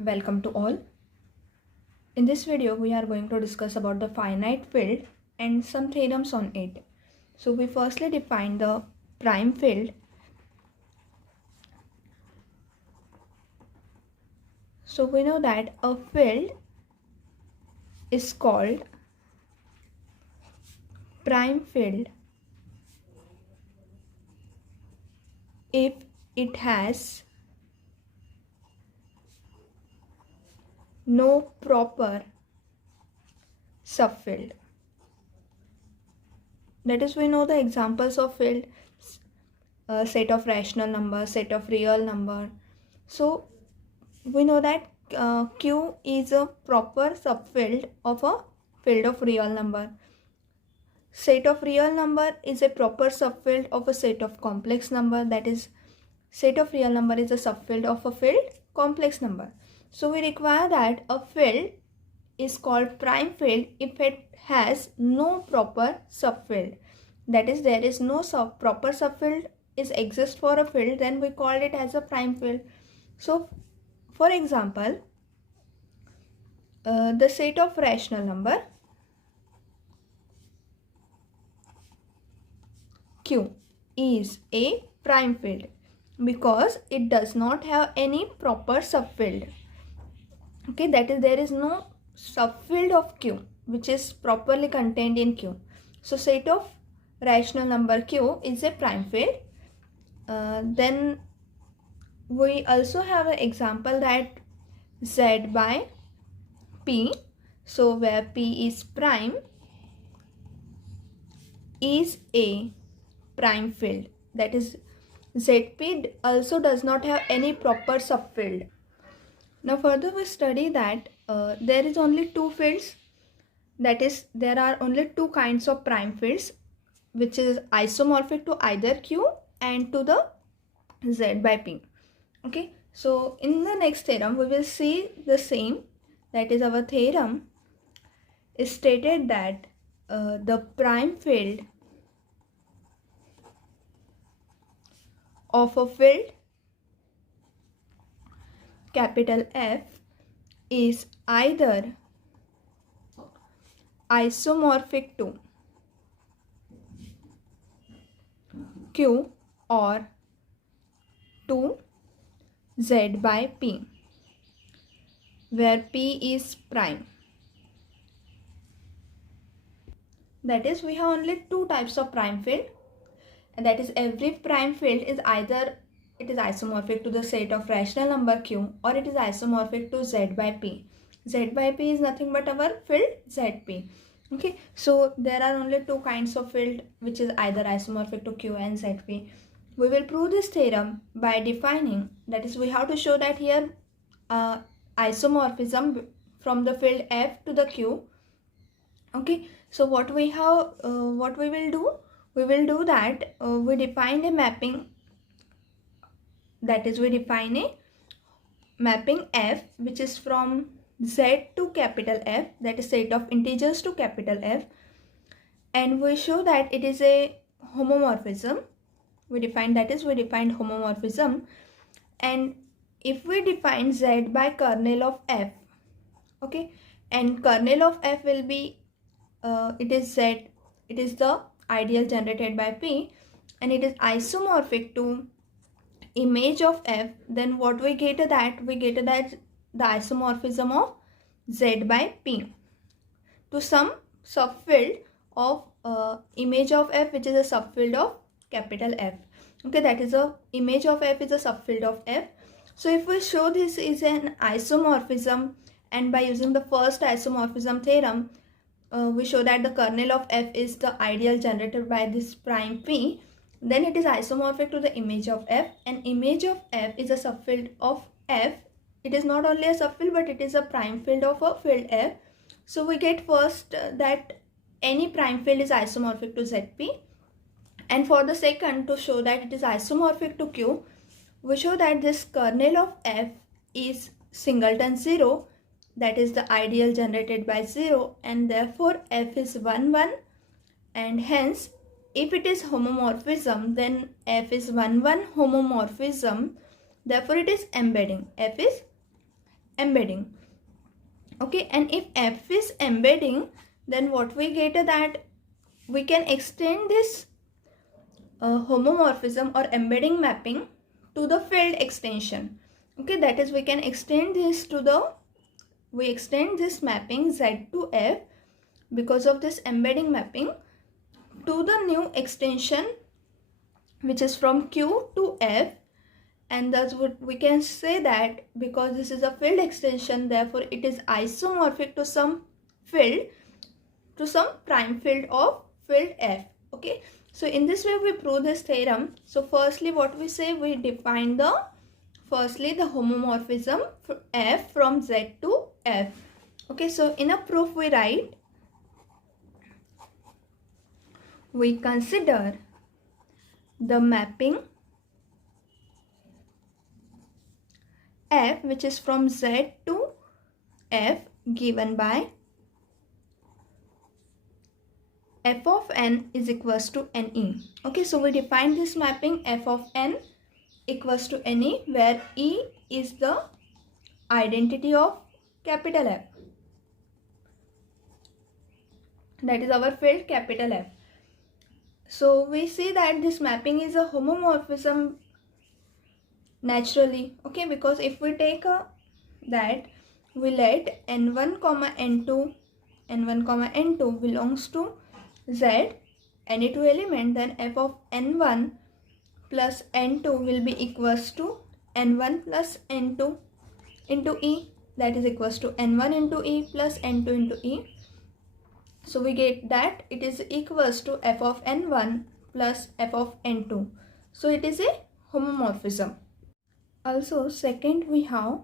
Welcome to all. In this video, we are going to discuss about the finite field and some theorems on it. So we firstly define the prime field. So we know that a field is called prime field if it has no proper subfield. That is, we know the examples of field, set of rational number, set of real number. So we know that Q is a proper subfield of a field of real number. Set of real number is a proper subfield of a set of complex number. That is, set of real number is a subfield of a field complex number. So we require that a field is called prime field if it has no proper subfield. That is, there is no proper subfield is exist for a field, then we call it as a prime field. So for example, the set of rational number Q is a prime field because it does not have any proper subfield. Okay, that is, there is no subfield of Q which is properly contained in Q. So set of rational number Q is a prime field. Then we also have an example that Z by P, so where P is prime, is a prime field. That is, ZP also does not have any proper subfield. Now further we study that there is only two fields, that is, there are only two kinds of prime fields which is isomorphic to either Q and to the Z by P. Okay, so in the next theorem we will see the same. That is, our theorem is stated that the prime field of a field capital F is either isomorphic to Q or to Z by P, where P is prime. That is, we have only two types of prime field, and that is, every prime field is either it is isomorphic to the set of rational number Q or it is isomorphic to Z by P. Z by P is nothing but our field ZP. Okay, so there are only two kinds of field which is either isomorphic to Q and ZP. We will prove this theorem by defining, that is, we have to show that here isomorphism from the field F to the Q. Okay, so what we will do, we will do that we define a mapping, that is, we define a mapping F which is from Z to capital F, that is set of integers to capital F, and we show that it is a homomorphism. We define, that is, we defined homomorphism, and if we define Z by kernel of F, okay, and kernel of F will be it is Z, it is the ideal generated by P, and it is isomorphic to image of F, then what we get that, we get that the isomorphism of Z by P to some subfield of image of F which is a subfield of capital F. Okay, that is, a image of F is a subfield of F. So if we show this is an isomorphism, and by using the first isomorphism theorem we show that the kernel of F is the ideal generated by this prime P, then it is isomorphic to the image of F, and image of F is a subfield of F. It is not only a subfield but it is a prime field of a field F. So we get first that any prime field is isomorphic to ZP, and for the second, to show that it is isomorphic to Q, we show that this kernel of F is singleton 0, that is the ideal generated by 0, and therefore F is 1 1, and hence if it is homomorphism, then F is 1 1 homomorphism, therefore it is embedding. F is embedding. Okay, and if F is embedding, then what we get that we can extend this homomorphism or embedding mapping to the field extension. Okay, that is we can extend this to the, we extend this mapping Z to F because of this embedding mapping to the new extension which is from Q to F, and thus we can say that because this is a field extension, therefore it is isomorphic to some field, to some prime field of field F. Okay, so in this way we prove this theorem. So firstly what we say, we define the firstly the homomorphism F from Z to F. Okay, so in a proof we write, we consider the mapping F which is from Z to F given by f of n is equals to ne. Okay, so we define this mapping f of n equals to ne, where E is the identity of capital F. That is our field capital F. So we see that this mapping is a homomorphism naturally. Okay, because if we take that we let n1 comma n2 belongs to Z, any two element, then f of n1 plus n2 will be equals to n1 plus n2 into E, that is equals to n1 into E plus n2 into E. So we get that it is equals to f of n1 plus f of n2. So it is a homomorphism. Also second we have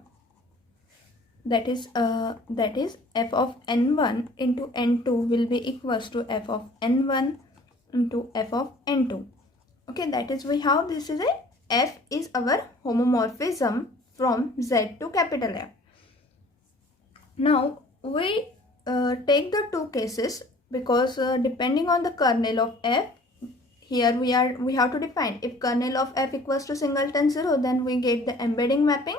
that is f of n1 into n2 will be equals to f of n1 into f of n2. Okay, that is we have, this is a f is our homomorphism from Z to capital F. Now we take the two cases, because depending on the kernel of f, here we have to define if kernel of f equals to singleton 0, then we get the embedding mapping,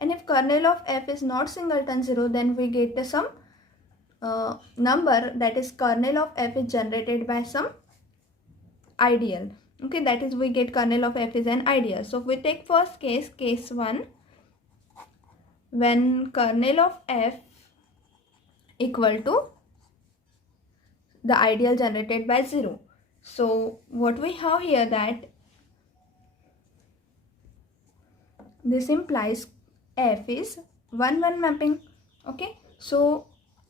and if kernel of f is not singleton 0, then we get some number, that is kernel of f is generated by some ideal. Okay, that is we get kernel of f is an ideal. So we take first case, case 1, when kernel of f equal to the ideal generated by 0. So what we have here, that this implies f is 1 1 mapping. Okay, so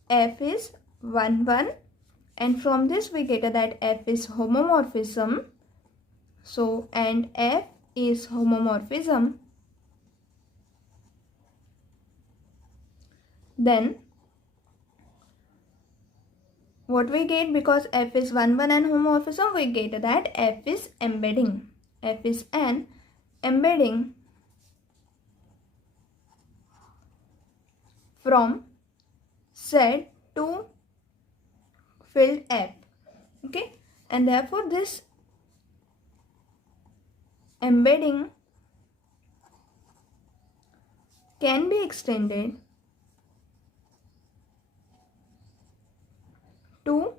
f is 1 1, and from this we get that f is homomorphism. So and f is homomorphism, then what we get, because f is 1 1 and homomorphism, we get that f is embedding. F is an embedding from Z to field F. Okay, and therefore this embedding can be extended to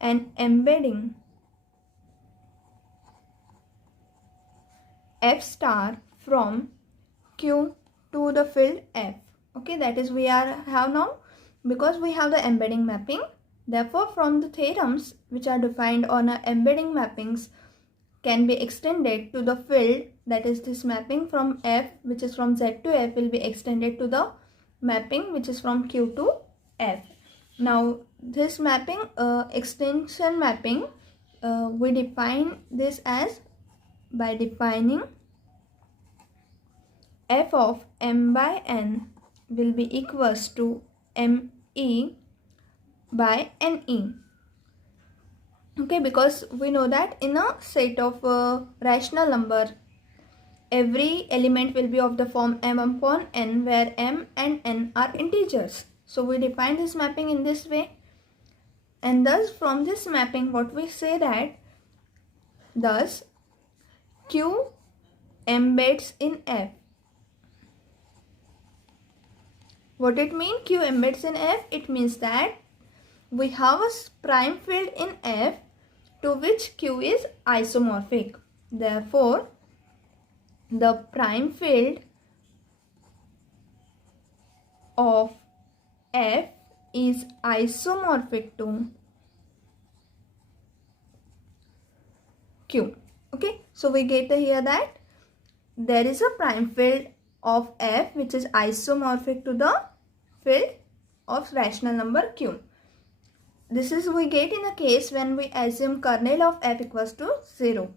an embedding F star from Q to the field F. Okay, that is we have now, because we have the embedding mapping, therefore from the theorems which are defined on a embedding mappings can be extended to the field, that is this mapping from F which is from Z to F will be extended to the mapping which is from Q to F. Now this mapping, extension mapping, we define this as by defining f of m by n will be equals to me by ne. Okay, because we know that in a set of rational number, every element will be of the form m upon n, where m and n are integers. So we define this mapping in this way, and thus from this mapping what we say, that thus Q embeds in F. What it means? Q embeds in F. It means that we have a prime field in F to which Q is isomorphic. Therefore, the prime field of F is isomorphic to Q. Okay, so we get here that there is a prime field of F which is isomorphic to the field of rational number Q. This is we get in a case when we assume kernel of F equals to 0.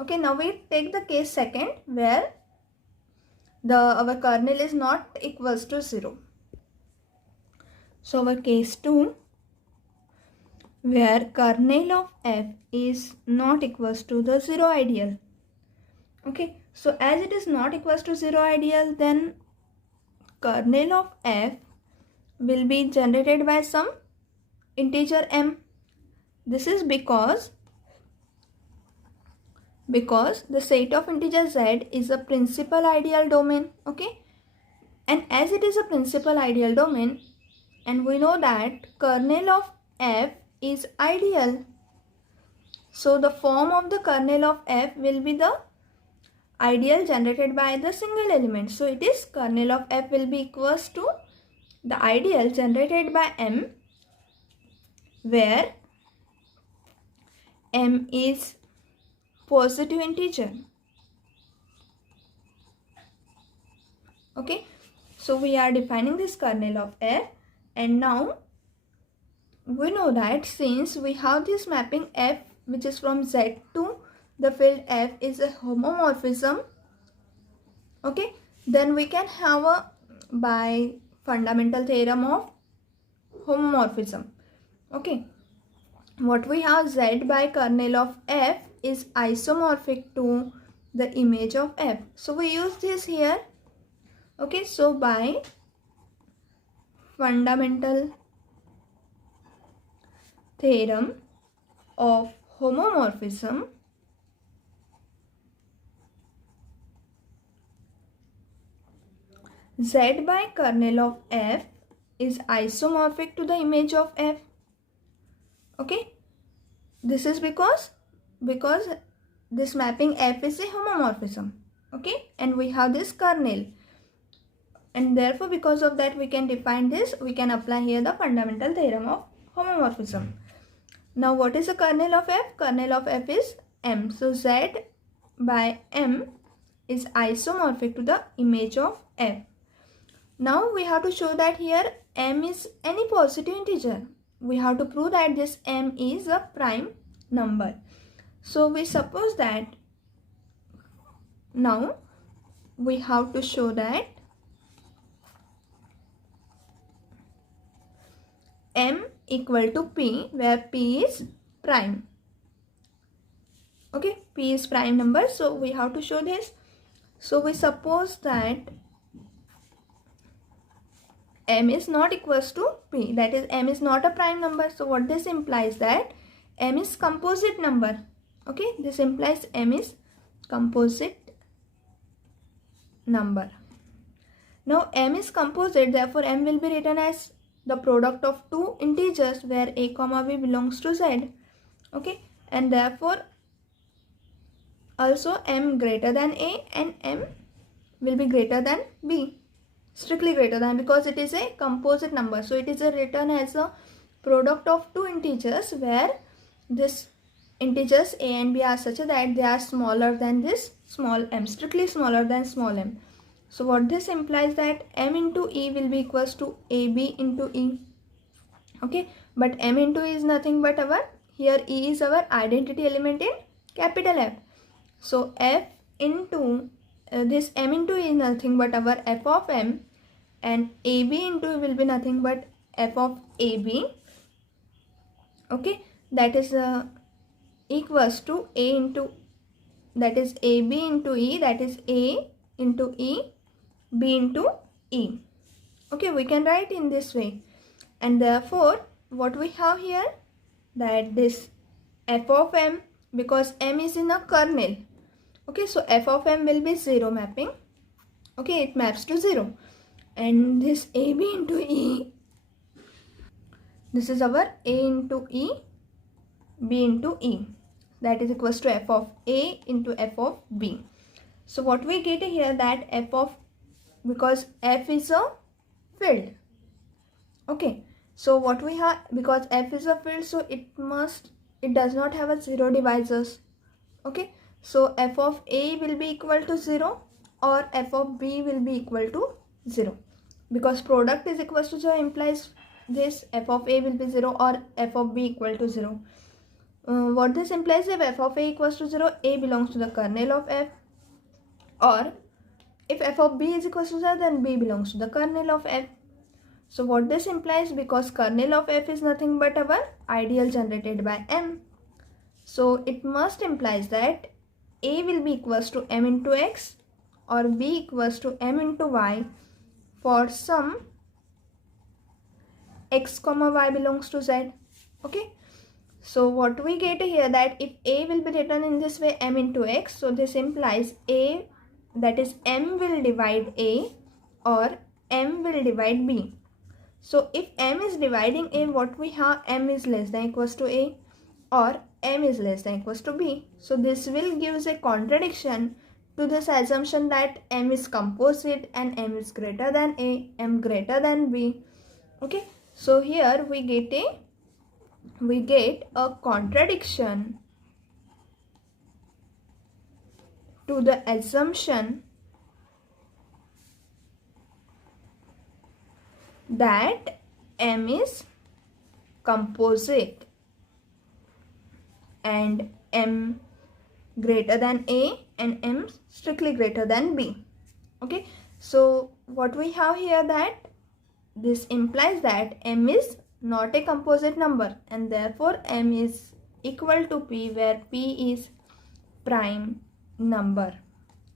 Okay, now we take the case second where our kernel is not equals to 0. So our case 2, where kernel of F is not equals to the 0 ideal. Okay, so as it is not equals to 0 ideal, then kernel of F will be generated by some integer m. This is because the set of integer z is a principal ideal domain. Okay, and as it is a principal ideal domain, and we know that kernel of F is ideal, so the form of the kernel of F will be the ideal generated by the single element. So it is kernel of F will be equals to the ideal generated by m, where m is positive integer. Okay, so we are defining this kernel of F, and now we know that since we have this mapping F which is from Z to the field F is a homomorphism, okay, then we can have a by fundamental theorem of homomorphism. Okay, what we have, Z by kernel of F is isomorphic to the image of F. So we use this here. Okay, so by fundamental theorem of homomorphism, Z by kernel of F is isomorphic to the image of F. Okay, this is because this mapping F is a homomorphism. Okay, and we have this kernel, and therefore because of that we can define this, we can apply here the fundamental theorem of homomorphism. Now what is the kernel of F? Kernel of F is M. So Z by M is isomorphic to the image of F. Now we have to show that here M is any positive integer. We have to prove that this M is a prime number. So we suppose that now we have to show that M equal to P, where P is prime. Okay, P is prime number, so we have to show this. So we suppose that M is not equals to P, that is M is not a prime number. So what this implies that M is composite number. Okay, this implies M is composite number. Now M is composite, therefore M will be written as the product of two integers where a comma b belongs to z. Okay, and therefore also M greater than a and M will be greater than b, strictly greater than, because it is a composite number. So it is written as a product of two integers where this integers a and b are such that they are smaller than this small m, strictly smaller than small m. So what this implies that m into e will be equals to ab into e. Okay, but m into e is nothing but our, here e is our identity element in capital F. So f into this m into e is nothing but our f of m, and ab into e will be nothing but f of ab. Okay, that is equals to a into, that is ab into e, that is a into e, b into e. Okay, we can write in this way, and therefore what we have here, that this f of m, because m is in a kernel. Okay, so f of m will be 0 mapping. Okay, it maps to 0. and this AB into E, this is our A into E, B into E, that is equals to f of A into f of B. So what we get here, that f of, because f is a field, okay, so what we have, because f is a field, so it does not have a zero divisors, okay, so f of A will be equal to 0 or f of B will be equal to 0, because product is equals to 0 implies this f of A will be 0 or f of B equal to 0. What this implies, if f of A equals to 0, A belongs to the kernel of f, or if f of B is equals to 0, then B belongs to the kernel of f. So what this implies, because kernel of f is nothing but our ideal generated by M, so it must implies that A will be equals to M into X or B equals to M into Y for some X comma Y belongs to Z, okay. So what we get here, that if A will be written in this way, M into X, so this implies A, that is M will divide A or M will divide B. So if M is dividing A, what we have, M is less than equals to A or M is less than equals to B. So this will gives a contradiction to this assumption that M is composite and M is greater than A, M greater than B, okay. So here we get a contradiction to the assumption that M is composite and M greater than A and M strictly greater than B, okay. So what we have here, that this implies that M is not a composite number and therefore M is equal to P, where P is prime number,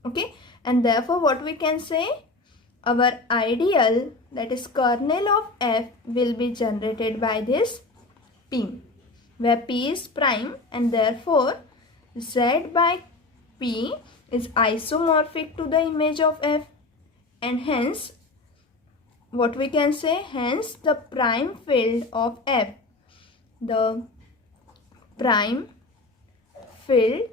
okay. And therefore what we can say, our ideal, that is kernel of f, will be generated by this P, where P is prime and therefore Z by P is isomorphic to the image of f, and hence what we can say, hence the prime field of f, the prime field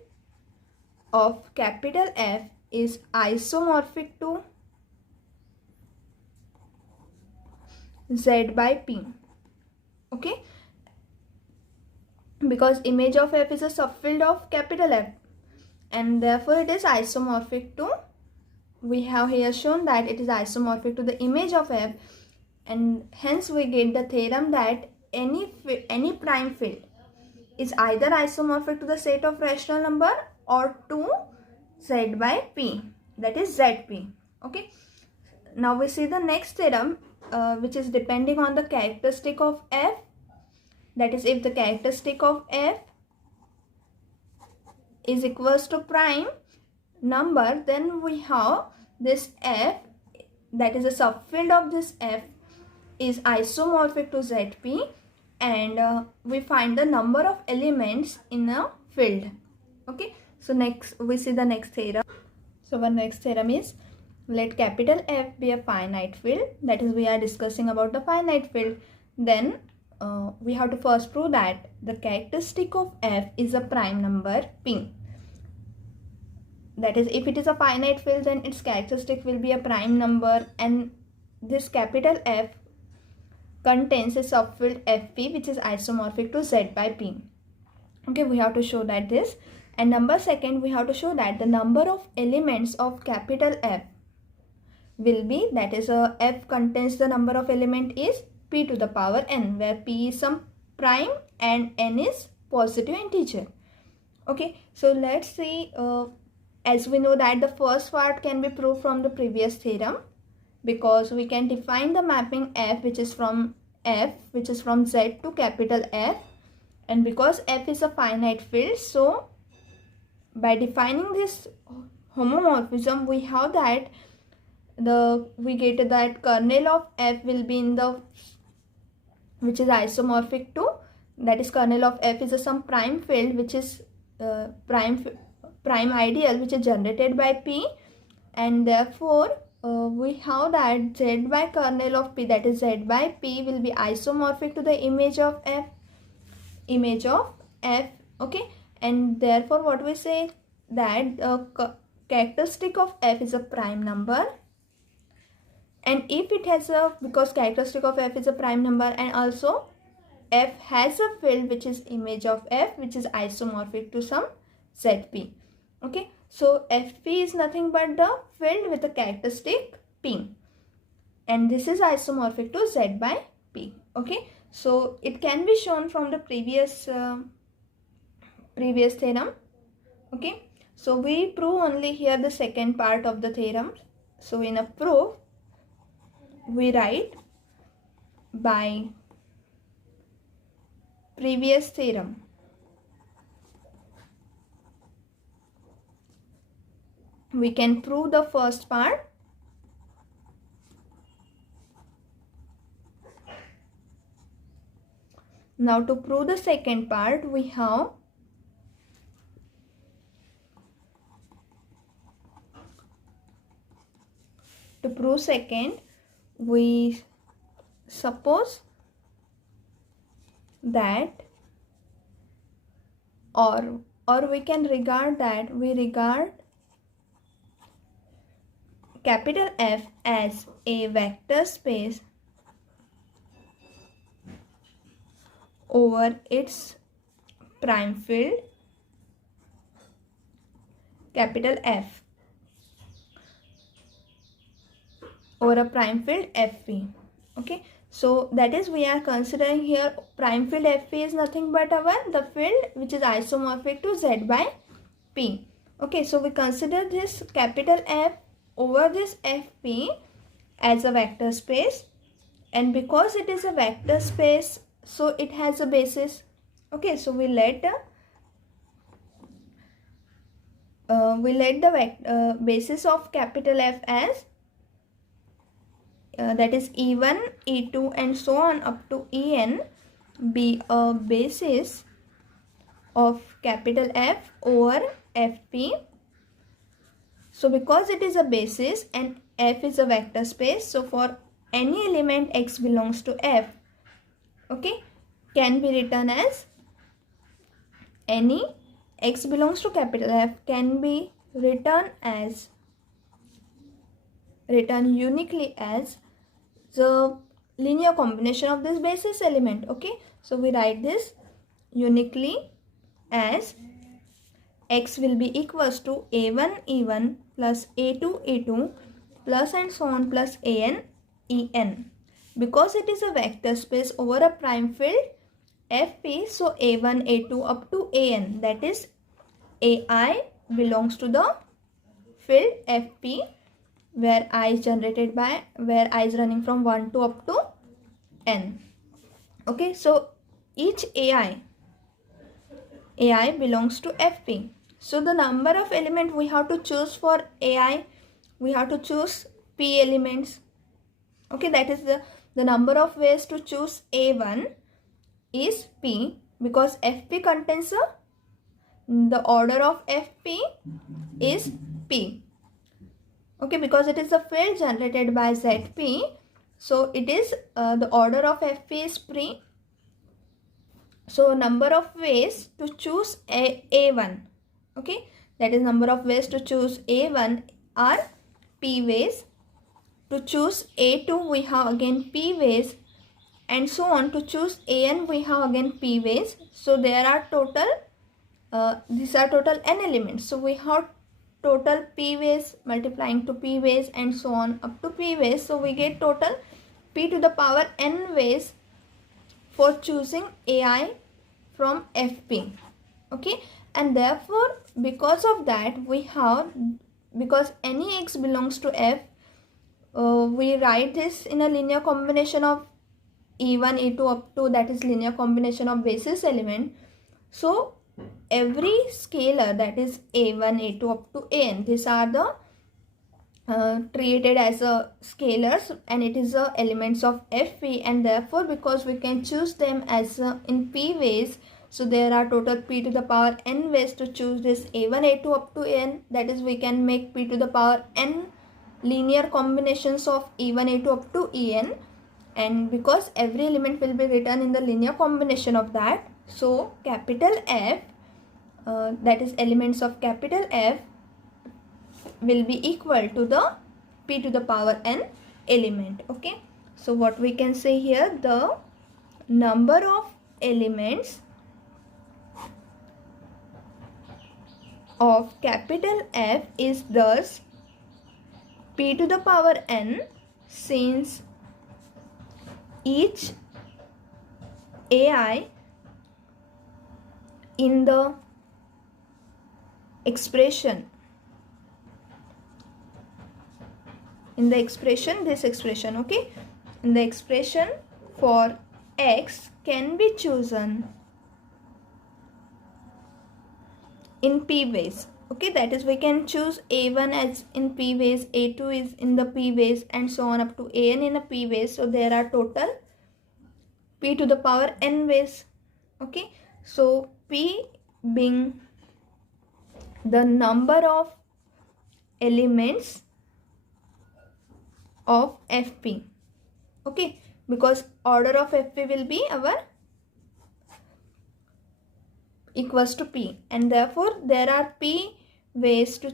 of capital F is isomorphic to Z by P, okay, because image of f is a subfield of capital F and therefore it is isomorphic to, we have here shown that it is isomorphic to the image of f, and hence we get the theorem that any prime field is either isomorphic to the set of rational number or to Z by P, that is ZP, okay. Now we see the next theorem, which is depending on the characteristic of f, that is if the characteristic of f is equals to prime number, then we have this f, that is a subfield of this f, is isomorphic to ZP, and we find the number of elements in a field, okay. So next we see the next theorem. So our next theorem is, let capital F be a finite field, that is we are discussing about the finite field. Then we have to first prove that the characteristic of F is a prime number P. That is, if it is a finite field, then its characteristic will be a prime number, and this capital F contains a subfield Fp which is isomorphic to Z by P. Okay, we have to show that this. And number second, we have to show that the number of elements of capital F will be, that is F contains the number of element is P to the power n, where P is some prime and n is positive integer. Okay, so let's see, as we know that the first part can be proved from the previous theorem, because we can define the mapping F which is from Z to capital F, and because F is a finite field, so by defining this homomorphism, we have that we get that kernel of F will be in the, which is isomorphic to, that is kernel of F is some prime field which is prime ideal which is generated by P, and therefore we have that z by kernel of p, that is z by p, will be isomorphic to the image of f, okay. And therefore what we say, that characteristic of f is a prime number, and if it has a, because characteristic of f is a prime number, and also f has a field which is image of f, which is isomorphic to some zp, okay. So fp is nothing but the field with a characteristic p, and this is isomorphic to z by p, okay. So it can be shown from the previous theorem, okay. So we prove only here the second part of the theorem. So in a proof we write by previous theorem. We can prove the first part. Now to prove the second part, we have to prove second, we suppose that, or we can regard that, we regard capital F as a vector space over its prime field capital F, over a prime field Fp, okay. So that is, we are considering here prime field Fp is nothing but the field which is isomorphic to z by p, okay. So we consider this capital F over this Fp as a vector space, and because it is a vector space, so it has a basis, okay. So we let the basis of capital F as that is E1, E2 and so on up to En be a basis of capital F over Fp. So because it is a basis and F is a vector space, so for any element x belongs to F, okay, can be written as, any x belongs to capital F can be written uniquely as the linear combination of this basis element, okay. So we write this uniquely as x will be equals to a1 e1 plus a2 e2 plus and so on plus an en. Because it is a vector space over a prime field Fp, so a1 a2 up to an, that is ai belongs to the field Fp, where I is running from 1 to up to n, okay. So each ai belongs to Fp. So the number of element we have to choose for ai, we have to choose p elements, okay. That is the number of ways to choose a1 is p, because Fp contains the order of Fp is p, okay, because it is a field generated by Zp, so it is the order of Fp is p. So number of ways to choose a1, okay, that is number of ways to choose a1 are p ways. To choose a2 we have again p ways, and so on. To choose an we have again p ways. So there are total these are total n elements, so we have total p ways multiplying to p ways and so on up to p ways. So we get total p to the power n ways for choosing ai from Fp, okay. And therefore because of that we have, because any x belongs to F, we write this in a linear combination of e1 e2 up to, that is linear combination of basis element. So every scalar, that is a1 a2 up to an, these are the treated as a scalars, and it is the elements of Fp, and therefore because we can choose them as in p ways, so there are total p to the power n ways to choose this a1 a2 up to n, that is we can make p to the power n linear combinations of E1, E2 up to En, and because every element will be written in the linear combination of that, so capital F, that is elements of capital F, will be equal to the p to the power n element. Okay, so what we can say here, the number of elements of capital F is thus p to the power n, since each ai in the expression, this expression, okay, in the expression for x can be chosen in p ways. Okay, that is, we can choose a1 as in p ways, a2 is in the p ways, and so on up to an in a p ways. So there are total p to the power n ways. Okay, so p being the number of elements of fp. Okay, because order of fp will be our equals to p, and therefore there are p ways to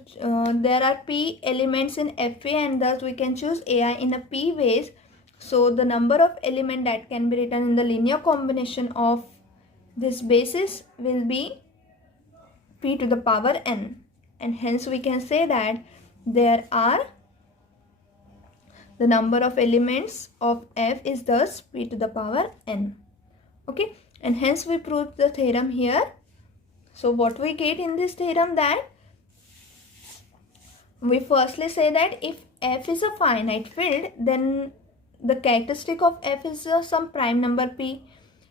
there are p elements in fa, and thus we can choose ai in a p ways. So the number of element that can be written in the linear combination of this basis will be p to the power n, and hence we can say that there are the number of elements of f is thus p to the power n. Okay, and hence we prove the theorem here. So what we get in this theorem, that we firstly say that if f is a finite field, then the characteristic of f is some prime number p,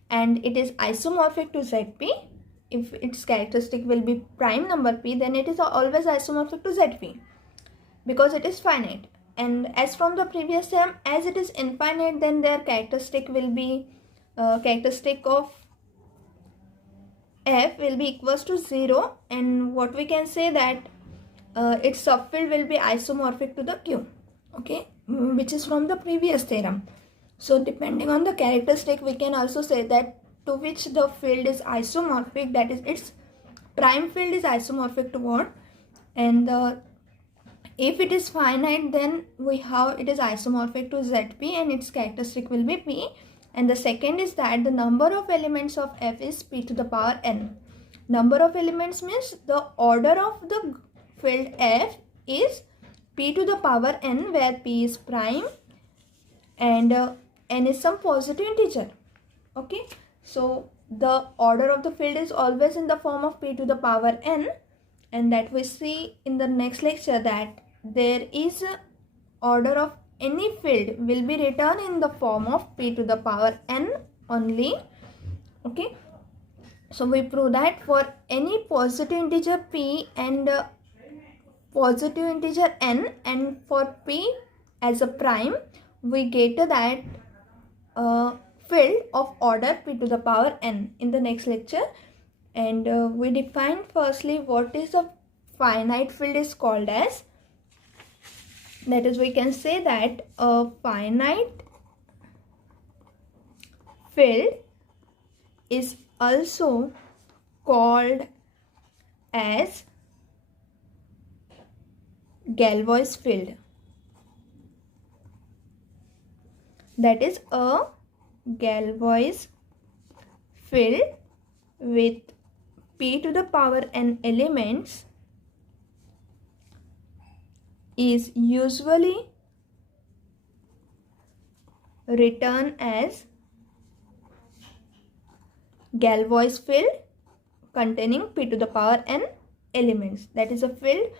and it is isomorphic to zp. If its characteristic will be prime number p, then it is always isomorphic to zp because it is finite. And as from the previous theorem, as it is infinite, then their characteristic will be characteristic of f will be equals to 0, and what we can say that its subfield will be isomorphic to the q. Okay, which is from the previous theorem. So depending on the characteristic, we can also say that to which the field is isomorphic, that is its prime field is isomorphic to what, and if it is finite, then we have it is isomorphic to zp and its characteristic will be p. And the second is that the number of elements of f is p to the power n. Number of elements means the order of the field f is p to the power n, where p is prime and n is some positive integer. Okay, so the order of the field is always in the form of p to the power n, and that we see in the next lecture, that there is a order of any field will be written in the form of p to the power n only. Okay, so we prove that for any positive integer p and positive integer n, and for p as a prime, we get that field of order p to the power n in the next lecture. And we define firstly what is a finite field is called as. That is, we can say that a finite field is also called as Galois field. That is, a Galois field with p to the power n elements is usually written as Galois field containing p to the power n elements. That is a field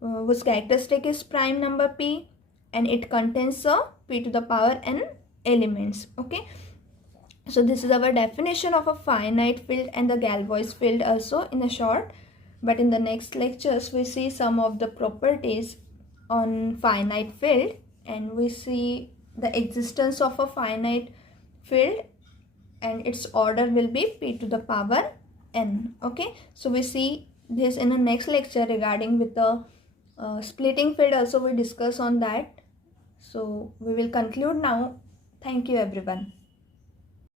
whose characteristic is prime number p and it contains a p to the power n elements. Okay, so this is our definition of a finite field and the Galois field also in a short. But in the next lectures we see some of the properties on finite field, and we see the existence of a finite field and its order will be p to the power n. Okay, so we see this in the next lecture regarding with the Splitting field also we discuss on that. So we will conclude now. Thank you everyone.